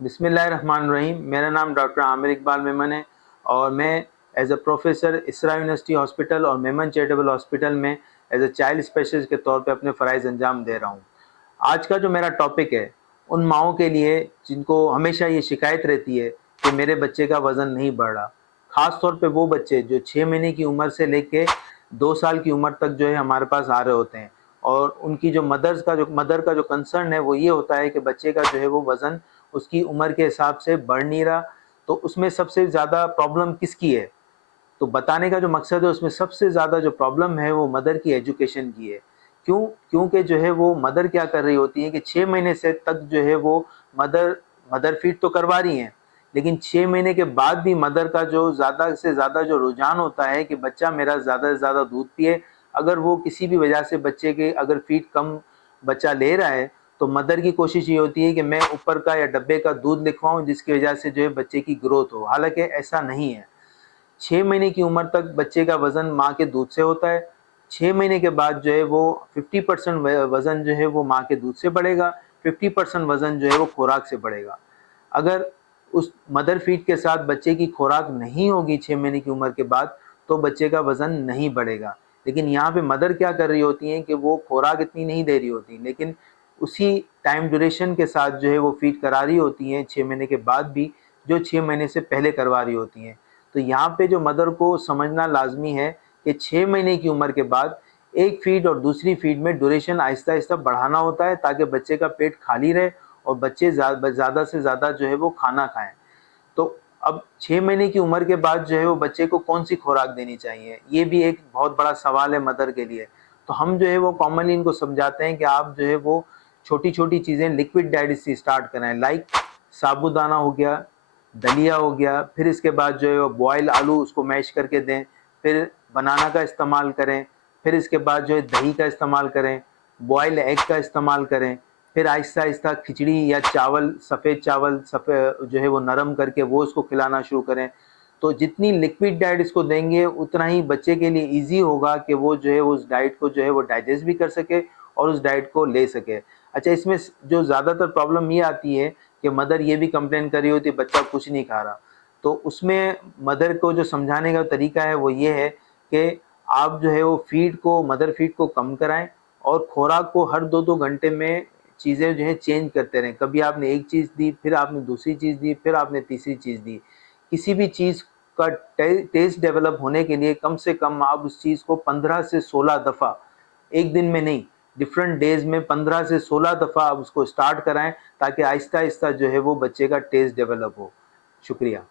बिस्मिल्लाहिर्रहमानिर्रहीम। मेरा नाम डॉक्टर आमिर इकबाल मेमन है और मैं एज अ प्रोफेसर इसरा यूनिवर्सिटी हॉस्पिटल और मेमन चैरिटेबल हॉस्पिटल में एज अ चाइल्ड स्पेशलिस्ट के तौर पे अपने फ़राइज़ अंजाम दे रहा हूँ। आज का जो मेरा टॉपिक है, उन माँओं के लिए जिनको हमेशा ये शिकायत रहती है कि मेरे बच्चे का वज़न नहीं बढ़ रहा। ख़ास तौर पे वो बच्चे जो 6 महीने की उम्र से लेके 2 साल की उम्र तक जो है हमारे पास आ रहे होते हैं और उनकी जो मदर का जो कंसर्न है वो ये होता है कि बच्चे का जो है वो वज़न उसकी उम्र के हिसाब से बढ़ नहीं रहा। तो उसमें सबसे ज़्यादा प्रॉब्लम किसकी है? तो बताने का जो मकसद है उसमें सबसे ज़्यादा जो प्रॉब्लम है वो मदर की एजुकेशन की है। क्यों? क्योंकि जो है वो मदर क्या कर रही होती है कि 6 महीने से तक जो है वो मदर मदर फीड तो करवा रही हैं, लेकिन 6 महीने के बाद भी मदर का जो ज़्यादा से ज़्यादा जो रुझान होता है कि बच्चा मेरा ज़्यादा से ज़्यादा दूध पिए। अगर वो किसी भी वजह से बच्चे के अगर फीड कम बच्चा ले रहा है, तो मदर की कोशिश ये होती है कि मैं ऊपर का या डब्बे का दूध लिखवाऊँ जिसकी वजह से जो है बच्चे की ग्रोथ हो। हालाँकि ऐसा नहीं है। 6 महीने की उम्र तक बच्चे का वज़न माँ के दूध से होता है। 6 महीने के बाद जो है वो 50% वज़न जो है वो माँ के दूध से बढ़ेगा, 50% वज़न जो है वो खुराक से बढ़ेगा। अगर उस मदर फीड के साथ बच्चे की खुराक नहीं होगी 6 महीने की उम्र के बाद, तो बच्चे का वज़न नहीं बढ़ेगा। लेकिन यहाँ पे मदर क्या कर रही होती हैं कि वो खुराक इतनी नहीं दे रही होती, लेकिन उसी टाइम ड्यूरेशन के साथ जो है वो फीड करा रही होती हैं 6 महीने के बाद भी, जो 6 महीने से पहले करवा रही होती हैं। तो यहाँ पे जो मदर को समझना लाज़मी है कि 6 महीने की उम्र के बाद एक फीड और दूसरी फीड में ड्यूरेशन आहिस्ता-आहिस्ता बढ़ाना होता है ताकि बच्चे का पेट खाली रहे और बच्चे ज़्यादा से ज़्यादा जो है वो खाना खाएँ। तो अब 6 महीने की उम्र के बाद जो है वो बच्चे को कौन-सी खुराक देनी चाहिए? ये भी एक बहुत बड़ा सवाल है मदर के लिए। तो हम जो है वो कॉमनली इनको समझाते हैं कि आप जो है वो छोटी-छोटी चीज़ें लिक्विड डाइट से स्टार्ट करें, लाइक साबूदाना हो गया, दलिया हो गया, फिर इसके बाद जो है वो बॉयल आलू उसको मैश करके दें, फिर बनाना का इस्तेमाल करें, फिर इसके बाद जो है दही का इस्तेमाल करें, बॉयल एग का इस्तेमाल करें, फिर आहिस्ता-आहिस्ता खिचड़ी या चावल, सफ़ेद चावल जो है वो नरम करके वो इसको खिलाना शुरू करें। तो जितनी लिक्विड डाइट इसको देंगे उतना ही बच्चे के लिए ईज़ी होगा कि वो जो है उस डाइट को जो है वो डाइजेस्ट भी कर सके और उस डाइट को ले सके। अच्छा, इसमें जो ज़्यादातर प्रॉब्लम ये आती है कि मदर ये भी कंप्लेन कर रही होती है बच्चा कुछ नहीं खा रहा। तो उसमें मदर को जो समझाने का तरीका है वो ये है कि आप जो है वो मदर फीड को कम कराएँ और खुराक को हर 2-2 घंटे में चीज़ें जो हैं चेंज करते रहें। कभी आपने एक चीज़ दी, फिर आपने दूसरी चीज़ दी, फिर आपने तीसरी चीज़ दी। किसी भी चीज़ का टेस्ट डेवलप होने के लिए कम से कम आप उस चीज़ को 15 से 16 दफ़ा, एक दिन में नहीं, डिफरेंट डेज़ में 15 से 16 दफ़ा आप उसको स्टार्ट कराएँ ताकि आहिस्ता-आहिस्ता जो है वो बच्चे का टेस्ट डेवलप हो। शुक्रिया।